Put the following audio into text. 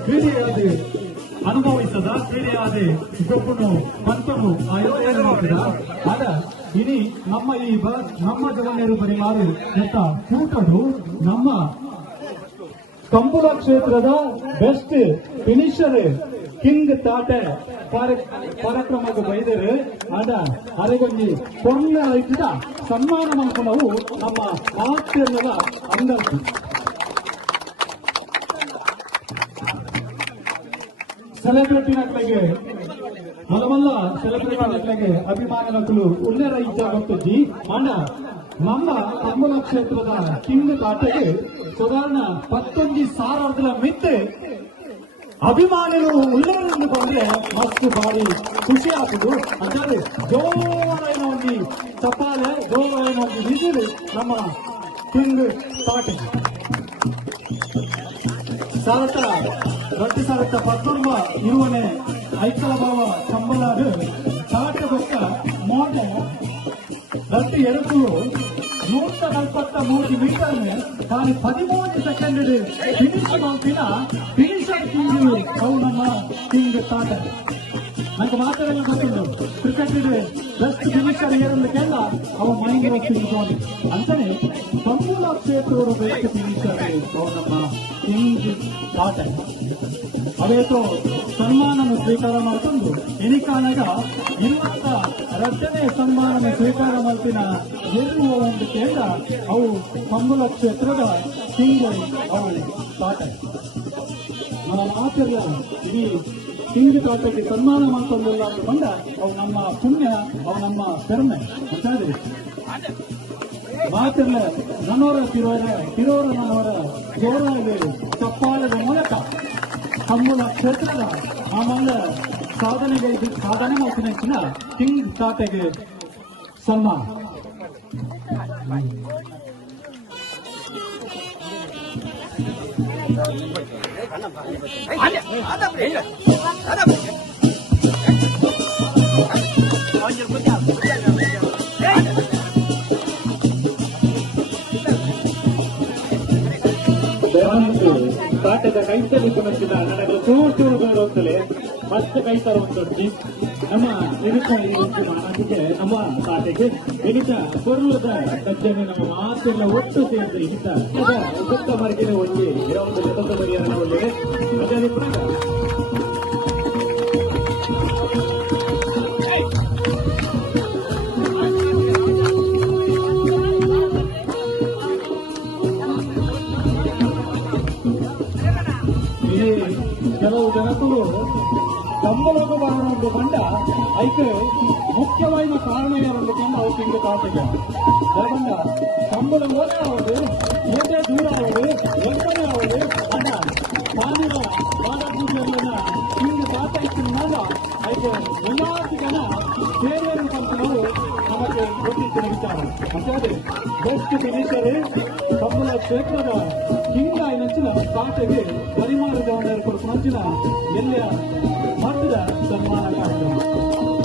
ಕ್ರೀಡೆಯಾದ ಅನುಭವಿಸದ ಕ್ರೀಡೆಯಾದ ಗೊಬ್ಬನು ಪಂತನು ಆಯೋಜನೆ ಮಾಡಿದ. ಆದ ಇನಿ ನಮ್ಮ ಈ ನಮ್ಮ ಜಗನ್ನೇರು ಪರಿಮಾರು ಎತ್ತ ಕೂಟರು ನಮ್ಮ ಕಂಬುಲ ಕ್ಷೇತ್ರದ ಬೆಸ್ಟ್ ಫಿನಿಷರ್ ಕಿಂಗ್ ತಾಟೆ ಕಾರ್ಯ- ಕಾರ್ಯಕ್ರಮಕ್ಕೆ ಬೈದರು ಅದ ಅರೆಗೊಂದು ಕೊನ್ನ ರೈತದ ಸನ್ಮಾನ ಮಾಡ್ಕೊಂಡವು ನಮ್ಮ ಮಾತೃಗಳ ಅಂಗಲ್ಪು ಸೆಲೆಬ್ರಿಟಿ ನಕ್ಲೆಗೆ, ಮಲಮಲ್ಲ ಸೆಲೆಬ್ರಿಟಿ ನಕ್ಲೆಗೆ ಅಭಿಮಾನ ನಕಲು ಉಲ್ಲೇರ ಇದ್ದ ಗೊತ್ತಜ್ಜಿ ಅಣ್ಣ ನಮ್ಮ ಕಂಬಳ ಕ್ಷೇತ್ರದ ಕಿಂಗ್ ಕಾಟೆಗೆ ಸಾಧಾರಣ ಪತ್ತೊಂದು ಸಾವಿರದ ಮಿತ್ತೆ. ಅಭಿಮಾನಿಗಳು ಉಲ್ಲೇಖ ಬಂದ್ರೆ ಮಸ್ತ್ ಬಾರಿ ಖುಷಿ ಆಗುದು ಅಂದರೆ ಜೋರಾಯಿನ ಒಂದು ಚಪಾಲೆ ಜೋರಾಯಿನ ಒಂದು ವಿಸಿಲ್ ನಮ್ಮ ಕಿಂಗ್ ಕಾಟೆಗೆ ಸಾವಿರದ ರೊಟ್ಟಿ ಸಾವಿರದ ಪತ್ತೊಂಬ ಇರುವನೆ ಐಕಲ ಭಾವ ಕಂಬಲಾಡು ಸಾಟ ಬೊಕ್ಕ ಮೋಟ ರೊಟ್ಟಿ ಎರುಕುಲು ನೂರ ನಲ್ವತ್ತ ಮೂರು ಮೀಟರ್ ತಾನು ಪದಿಮೂರು ಸೆಕೆಂಡ್ ಫಿನಿಶ್ ಮಾಡ್ತಿನ ಫಿನಿಶರ್ ಕಿಂಗ್ ಅವು ನಮ್ಮ ಕಿಂಗ್ ನಂಗೆ ಮಾತಾಡಲು ಗೊತ್ತಿಲ್ಲ ಕ್ರಿಕೆಟ್ ಬೆಸ್ಟ್ ಫಿನಿಷರ್ ಏರಲಿಕ್ಕೆಲ್ಲ ಅವ ಮೈಂಡ್ ತಿಳ್ಕೊಂಡು ಅಂತಾನೆ ಸಂಪೂರ್ಣ ಕ್ಷೇತ್ರವರು ಬೆಸ್ಟ್ ಫಿನಿಷರ್ ಅವು ನಮ್ಮ ಕಿಂಗ್ ತಾಟ ಅವೇತು ಸನ್ಮಾನನ ಸ್ವೀಕಾರ ಮಾಡ್ಕೊಂಡು ಎನಿಕಾನಾಗ ಇರುವಂತ ರಚನೆ ಸನ್ಮಾನನ ಸ್ವೀಕಾರ ಮಾಡ್ತಿನ ಎನ್ನುವ ಒಂದು ಕೇಂದ್ರ ಅವು ಕಂಬುಲ ಕ್ಷೇತ್ರದ ಕಿಂಗ್ ಅವು ತಾಟ ನಮ್ಮ ಮಾತೆಲ್ಲ ಈ ಹಿಂದಿ ತಾತಕ್ಕೆ ಸನ್ಮಾನ ಮಾಡ್ಕೊಂಡಿಲ್ಲ ಅಂತ ಬಂದ, ಅವು ನಮ್ಮ ಪುಣ್ಯ, ಅವು ನಮ್ಮ ಕರ್ಮೆ ಅಂತ ಹೇಳಿ ನನ್ನವರ ತಿರೋರ ತಿರೋರ ನನ್ನವರ ಜೋರಾಗಿ ಚಪ್ಪಾಳದ ಮೂಲಕ ಕಂಬಳ ಕ್ಷೇತ್ರದ ಆಮೇಲೆ ಸಾಧನೆಗೆ, ಸಾಧನೆ ಮಾಡ್ತಿನ ಕಿಂಗ್ ತಾತೆಗೆ ಸನ್ಮಾನ. ದಯವಿಟ್ಟು ತಾಟದ ಕೈತಲ್ಲಿ ಕುಣಿಸಿದ ನನಗೆ ಚೂರು ಚೂರು ಬೇಡ ಅಂತಲೇ ಮತ್ತೆ ಕೈ ತರುವಂತದ್ದು ನಮ್ಮ ಒಂದು ಅದಕ್ಕೆ ನಮ್ಮ ಖಾತೆಗೆ ಹಿಡಿತ ಕೊರಲದ ಸಜ್ಜನೆ ನಮ್ಮ ಮಾತೆಲ್ಲ ಒಟ್ಟು ಸೇರಿದ ಹಿಡಿತ ಸುತ್ತ ಮರಗಿನ ಇರೋ ಒಂದು ಲೆಕ್ಕದ ಮರಿಯನ್ನ ಒಳ್ಳೆ ಅದೇ ರೀತಿ ಕೆಲವು ಜನಕರು ಕಂಬಳಗ ಒಂದು ಬಂಡ ಐಕೆ ಮುಖ್ಯವಾದ ಕಾರಣ ಒಂದು ಕಂಡ ಅವು ತಿಂಗ ಕಾಟಿಗೆ ಬಂಡ ಕಂಬಳ ಓದೇ ಆವದು ಏದೇ ದೂರ ಆವದು ಎಂಬನೇ ಆವದು ಅಣ್ಣ ನಾನಿನ ಬಾಲಪೂಜೆಯನ್ನ ತಿಂಗ ಕಾಟ ಇಟ್ಟಿನ ಮೇಲೆ ಐಕೆ ಎಲ್ಲಾರ್ತಿ ಜನ ಸೇರಿಯನ್ನು ಕಂಪನವು ನಮಗೆ ಗೊತ್ತಿತ್ತು ಕ್ಷೇತ್ರದ ಕಿಂಗ ನಚ್ಚಿನ ಕಾಟೆಗೆ ಪರಿಮಾಣ ಜವಾಬ್ದಾರಿ ಕೊಡ್ಕೊಂಡು ಎಲ್ಲ ಮಟ್ಟದ ಸನ್ಮಾನ ಕಾರ್ಯಕ್ರಮ.